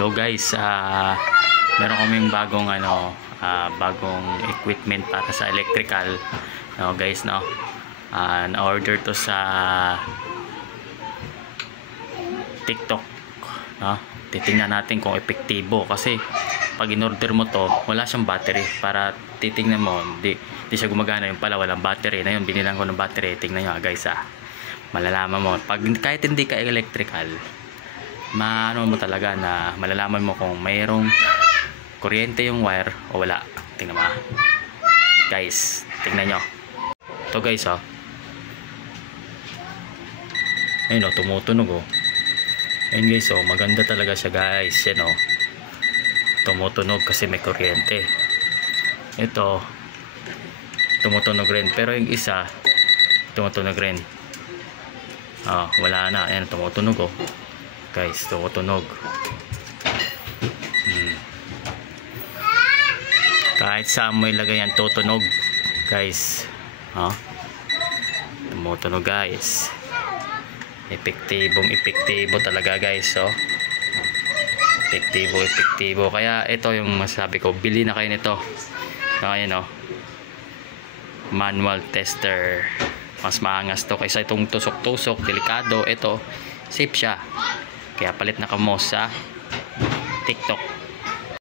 So guys, meron kaming bagong bagong equipment para sa electrical, no guys, no. Na-order to sa TikTok, no. Titingnan natin kung epektibo kasi pag in-order mo to, wala siyang battery. Para titingnan mo, di siya gumagana, yung pala walang battery. Na yun, binilang ko ng battery. Tingnan nyo guys, malalaman mo pag kahit hindi ka electrical, maano mo talaga na malalaman mo kung mayroong kuryente yung wire o wala. Tingnan mo guys, tingnan nyo to guys. Ayun tumutunog ayun guys, maganda talaga siya guys. Yan tumutunog kasi may kuryente. Ito tumutunog rin, pero yung isa tumutunog rin. Wala na. Ayan, tumutunog guys, tumutunog. Kahit saan mo ilagay yan, tutunog guys. Tumutunog guys. Epektibo talaga guys. Epektibo. Kaya ito yung masabi ko, bili na kayo nito. Ayan manual tester. Mas maangas to kaysa itong tusok-tusok, delikado. Ito safe siya, kaya palit na kamo sa TikTok.